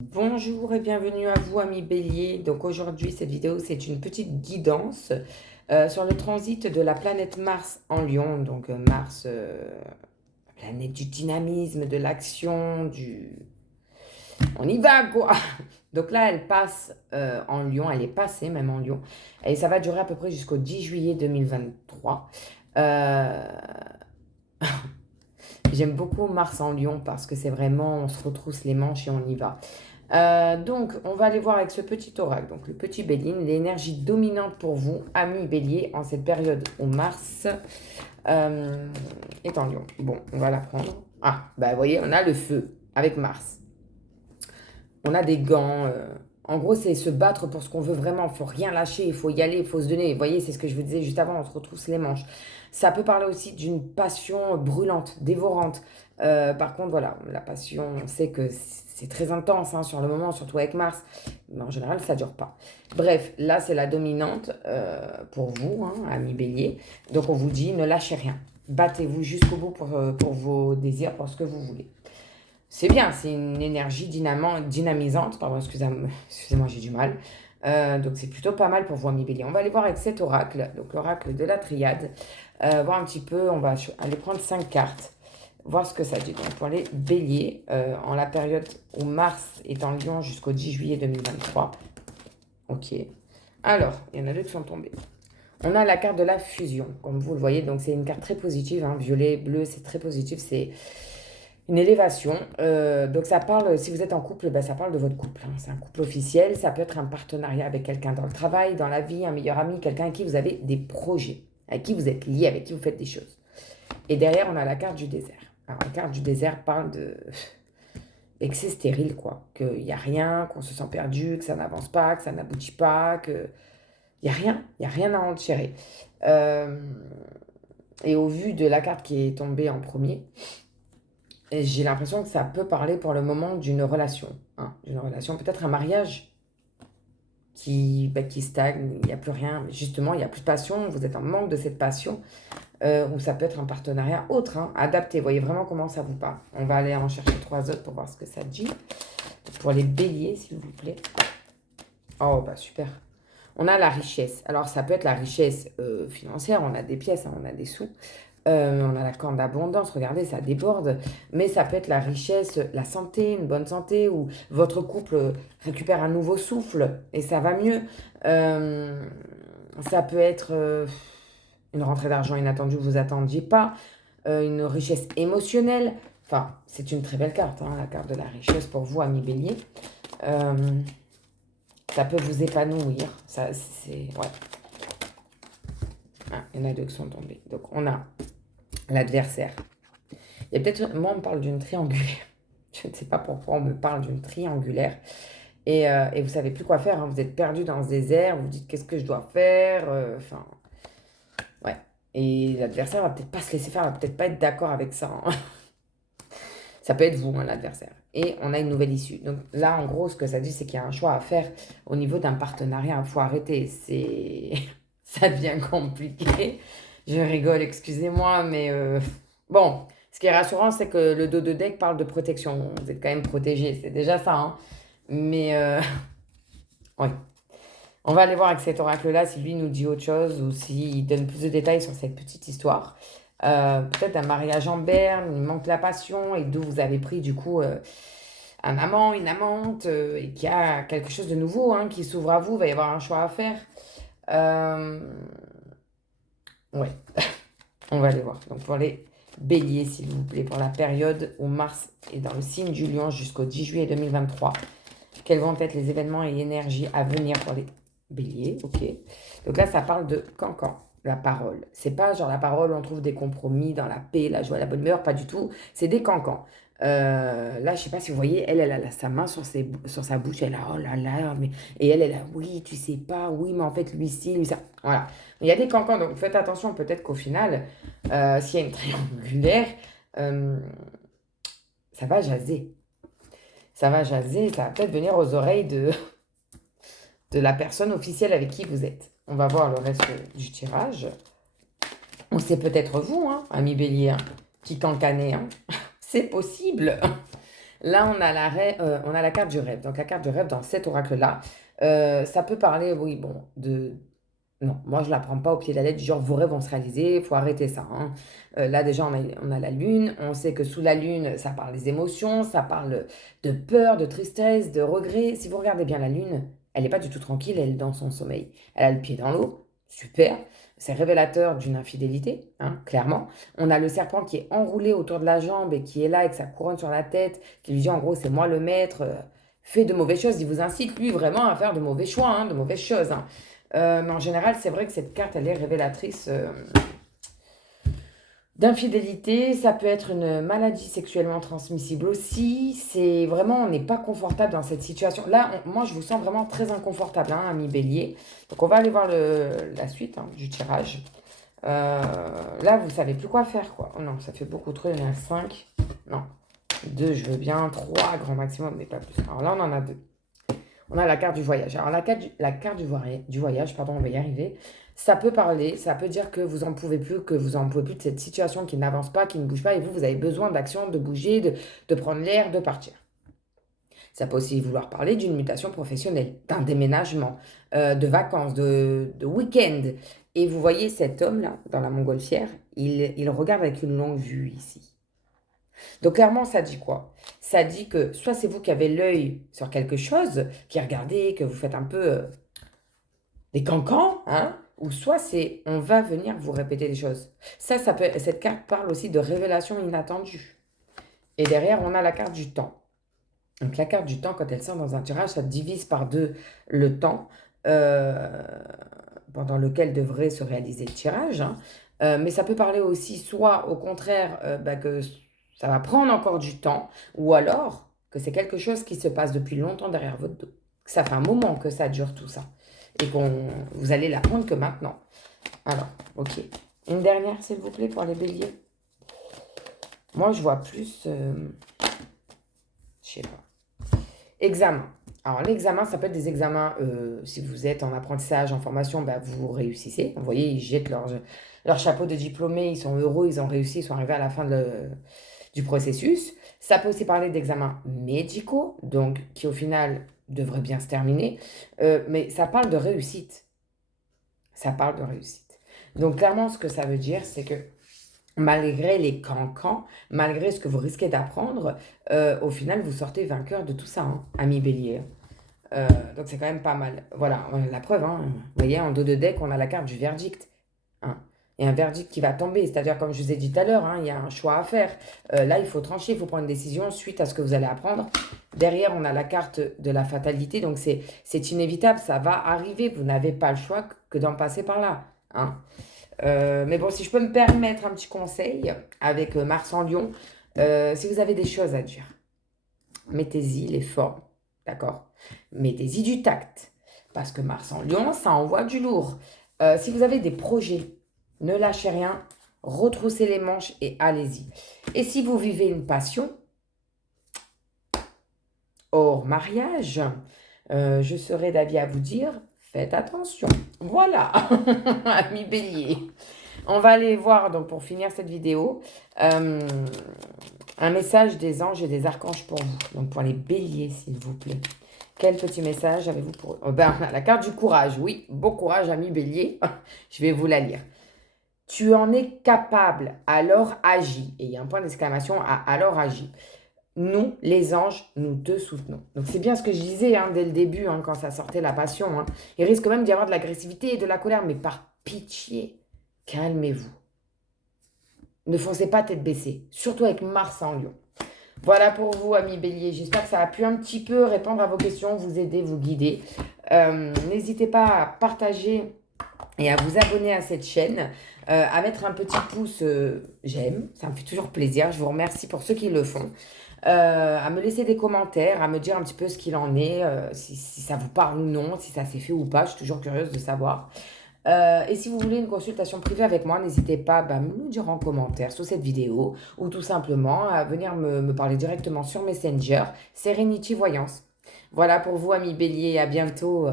Bonjour et bienvenue à vous, amis bélier. Donc aujourd'hui, cette vidéo, c'est une petite guidance sur le transit de la planète Mars en Lion. Donc Mars, planète du dynamisme, de l'action, On y va, quoi. Donc là, elle passe en Lion, elle est passée même en Lion. Et ça va durer à peu près jusqu'au 10 juillet 2023. Euh, J'aime beaucoup Mars en Lion parce que c'est vraiment, on se retrousse les manches et on y va. Donc, on va aller voir avec ce petit oracle, donc le petit bélier, l'énergie dominante pour vous, amis bélier, en cette période où Mars est en Lion. Bon, on va la prendre. Ah, bah vous voyez, on a le feu avec Mars. On a des gants. En gros, c'est se battre pour ce qu'on veut vraiment. Il faut rien lâcher, il faut y aller, il faut se donner. Vous voyez, c'est ce que je vous disais juste avant, on se retrousse les manches. Ça peut parler aussi d'une passion brûlante, dévorante. Par contre, voilà, la passion, on sait que c'est très intense hein, sur le moment, surtout avec Mars. Mais en général, ça ne dure pas. Bref, là, c'est la dominante pour vous, hein, amis bélier. Donc, on vous dit, ne lâchez rien. Battez-vous jusqu'au bout pour vos désirs, pour ce que vous voulez. C'est bien, c'est une énergie dynamisante. Pardon, excusez-moi, j'ai du mal. Donc c'est plutôt pas mal pour vous, amis bélier. On va aller voir avec cet oracle, donc l'oracle de la triade. Voir un petit peu, on va aller prendre 5 cartes, voir ce que ça dit. Donc pour les béliers, en la période où Mars est en Lion jusqu'au 10 juillet 2023. Ok. Alors, il y en a deux qui sont tombés. On a la carte de la fusion, comme vous le voyez. Donc c'est une carte très positive, hein, violet, bleu, c'est très positif. C'est une élévation. Donc ça parle, si vous êtes en couple, ben, ça parle de votre couple, hein. C'est un couple officiel, ça peut être un partenariat avec quelqu'un dans le travail, dans la vie, un meilleur ami, quelqu'un avec qui vous avez des projets, avec qui vous êtes lié, avec qui vous faites des choses. Et derrière, on a la carte du désert. Alors la carte du désert parle et que c'est stérile, quoi. Qu'il n'y a rien, qu'on se sent perdu, que ça n'avance pas, que ça n'aboutit pas, que... Il y a rien à en tirer. Euh, et au vu de la carte qui est tombée en premier, et j'ai l'impression que ça peut parler pour le moment d'une relation, hein, d'une relation, peut-être un mariage qui stagne, il n'y a plus rien, justement, il n'y a plus de passion, vous êtes en manque de cette passion, ou ça peut être un partenariat autre, hein, adapté, voyez vraiment comment ça vous parle. On va aller en chercher 3 autres pour voir ce que ça dit. Pour les béliers, s'il vous plaît. Oh, bah super. On a la richesse. Alors, ça peut être la richesse financière, on a des pièces, hein, on a des sous. On a la corne d'abondance, regardez, ça déborde. Mais ça peut être la richesse, la santé, une bonne santé, ou votre couple récupère un nouveau souffle et ça va mieux. Euh, Ça peut être une rentrée d'argent inattendue que vous attendiez pas, une richesse émotionnelle. Enfin, c'est une très belle carte, hein, la carte de la richesse pour vous, amis bélier. Euh, Ça peut vous épanouir. Ça, c'est... Ouais. Ah, il y en a deux qui sont tombés. Donc, on a l'adversaire. Il y a peut-être... Moi, on me parle d'une triangulaire. Je ne sais pas pourquoi on me parle d'une triangulaire. Et vous savez plus quoi faire, hein. Vous êtes perdu dans ce désert. Vous vous dites, qu'est-ce que je dois faire? Enfin, ouais. Et l'adversaire va peut-être pas se laisser faire. Va peut-être pas être d'accord avec ça, hein. Ça peut être vous, hein, l'adversaire. Et on a une nouvelle issue. Donc là, en gros, ce que ça dit, c'est qu'il y a un choix à faire au niveau d'un partenariat. Il faut arrêter. C'est... Ça devient compliqué. Je rigole, excusez-moi, mais bon, ce qui est rassurant, c'est que le dos de deck parle de protection. Vous êtes quand même protégé, c'est déjà ça, hein. Mais ouais. On va aller voir avec cet oracle-là si lui nous dit autre chose ou s'il donne plus de détails sur cette petite histoire. Peut-être un mariage en berne, il manque la passion et d'où vous avez pris du coup un amant, une amante et qu'il y a quelque chose de nouveau hein, qui s'ouvre à vous, il va y avoir un choix à faire. Euh, ouais, on va aller voir. Donc pour les béliers, s'il vous plaît, pour la période où Mars est dans le signe du lion jusqu'au 10 juillet 2023, quels vont être les événements et énergies à venir pour les béliers? Ok. Donc là, ça parle de cancan, la parole. C'est pas genre la parole où on trouve des compromis dans la paix, la joie, la bonne humeur, pas du tout. C'est des cancans. Là, je sais pas si vous voyez, elle a sa main sur sa bouche, elle a oh là là, mais... et elle a oui, tu sais pas, oui, mais en fait, lui ci, lui ça. Voilà. Il y a des cancans, donc faites attention, peut-être qu'au final, s'il y a une triangulaire, euh, ça va jaser. Ça va jaser, ça va peut-être venir aux oreilles de la personne officielle avec qui vous êtes. On va voir le reste du tirage. Ou c'est peut-être vous, hein, ami bélier, hein, qui cancanez. Hein. C'est possible. Là, on a la carte du rêve. Donc, la carte du rêve dans cet oracle-là, ça peut parler, oui, bon, de... Non, moi, je ne la prends pas au pied de la lettre, du genre, vos rêves vont se réaliser, il faut arrêter ça, hein. Là, déjà, on a la lune. On sait que sous la lune, ça parle des émotions, ça parle de peur, de tristesse, de regret. Si vous regardez bien la lune, elle n'est pas du tout tranquille, elle est dans son sommeil. Elle a le pied dans l'eau, super. C'est révélateur d'une infidélité, hein, clairement. On a le serpent qui est enroulé autour de la jambe et qui est là avec sa couronne sur la tête, qui lui dit en gros, c'est moi le maître, fais de mauvaises choses. Il vous incite, lui, vraiment à faire de mauvais choix, hein, de mauvaises choses, hein. Mais en général, c'est vrai que cette carte, elle est révélatrice d'infidélité. Ça peut être une maladie sexuellement transmissible aussi. C'est vraiment, on n'est pas confortable dans cette situation. Là, moi, je vous sens vraiment très inconfortable, hein, ami Bélier. Donc, on va aller voir la suite, hein, du tirage. Là, vous savez plus quoi faire, quoi. Oh non, ça fait beaucoup trop. Il y en a 5. Non. 2, je veux bien. 3, grand maximum, mais pas plus. Alors là, on en a 2. On a la carte du voyage. Alors, la carte du voyage, pardon, on va y arriver. Ça peut parler, ça peut dire que vous en pouvez plus, que vous en pouvez plus de cette situation qui n'avance pas, qui ne bouge pas, et vous avez besoin d'action, de bouger, de prendre l'air, de partir. Ça peut aussi vouloir parler d'une mutation professionnelle, d'un déménagement, de vacances, de week-end. Et vous voyez cet homme-là, dans la montgolfière, il regarde avec une longue vue ici. Donc clairement, ça dit quoi? Ça dit que soit c'est vous qui avez l'œil sur quelque chose, qui regardez, que vous faites un peu des cancans, hein, ou soit c'est on va venir vous répéter des choses. Ça peut, cette carte parle aussi de révélation inattendue. Et derrière, on a la carte du temps. Donc la carte du temps, quand elle sort dans un tirage, ça divise par deux le temps euh, pendant lequel devrait se réaliser le tirage, hein. Mais ça peut parler aussi soit au contraire que ça va prendre encore du temps, ou alors que c'est quelque chose qui se passe depuis longtemps derrière votre dos. Que ça fait un moment que ça dure tout ça. Et vous allez l'apprendre que maintenant. Alors, ok. Une dernière, s'il vous plaît, pour les béliers. Moi, je vois plus... je sais pas. Examen. Alors, l'examen, ça peut être des examens, si vous êtes en apprentissage, en formation, vous réussissez. Vous voyez, ils jettent leur chapeau de diplômé, ils sont heureux, ils ont réussi, ils sont arrivés à la fin du processus. Ça peut aussi parler d'examens médicaux, donc qui au final devraient bien se terminer, mais ça parle de réussite. Ça parle de réussite. Donc clairement, ce que ça veut dire, c'est que malgré les cancans, malgré ce que vous risquez d'apprendre, au final, vous sortez vainqueur de tout ça, hein, ami bélier. Donc c'est quand même pas mal. Voilà, la preuve, hein. Vous voyez, en dos de deck, on a la carte du verdict, hein. Et un verdict qui va tomber, c'est-à-dire comme je vous ai dit tout à l'heure, hein, il y a un choix à faire. Là, il faut trancher, il faut prendre une décision suite à ce que vous allez apprendre. Derrière, on a la carte de la fatalité, donc c'est inévitable, ça va arriver. Vous n'avez pas le choix que d'en passer par là, hein. Mais bon, si je peux me permettre un petit conseil avec Mars en Lion, si vous avez des choses à dire, mettez-y les formes, d'accord? Mettez-y du tact, parce que Mars en Lion, ça envoie du lourd. Si vous avez des projets, ne lâchez rien, retroussez les manches et allez-y. Et si vous vivez une passion, hors mariage, je serais d'avis à vous dire, faites attention. Voilà, ami bélier. On va aller voir, donc pour finir cette vidéo, un message des anges et des archanges pour vous. Donc pour les béliers, s'il vous plaît. Quel petit message avez-vous pour eux? La carte du courage, oui. Bon courage, ami bélier. Je vais vous la lire. Tu en es capable, alors agis. Et il y a un point d'exclamation à alors agis. Nous, les anges, nous te soutenons. Donc c'est bien ce que je disais, hein, dès le début, hein, quand ça sortait la passion, hein. Il risque même d'y avoir de l'agressivité et de la colère, mais par pitié, calmez-vous. Ne foncez pas tête baissée, surtout avec Mars en Lion. Voilà pour vous, amis bélier. J'espère que ça a pu un petit peu répondre à vos questions, vous aider, vous guider. N'hésitez pas à partager et à vous abonner à cette chaîne, à mettre un petit pouce j'aime, ça me fait toujours plaisir. Je vous remercie pour ceux qui le font. À me laisser des commentaires, à me dire un petit peu ce qu'il en est, si ça vous parle ou non, si ça s'est fait ou pas. Je suis toujours curieuse de savoir. Et si vous voulez une consultation privée avec moi, n'hésitez pas à me le dire en commentaire sous cette vidéo ou tout simplement à venir me parler directement sur Messenger, Serenity Voyance. Voilà pour vous, amis béliers, à bientôt.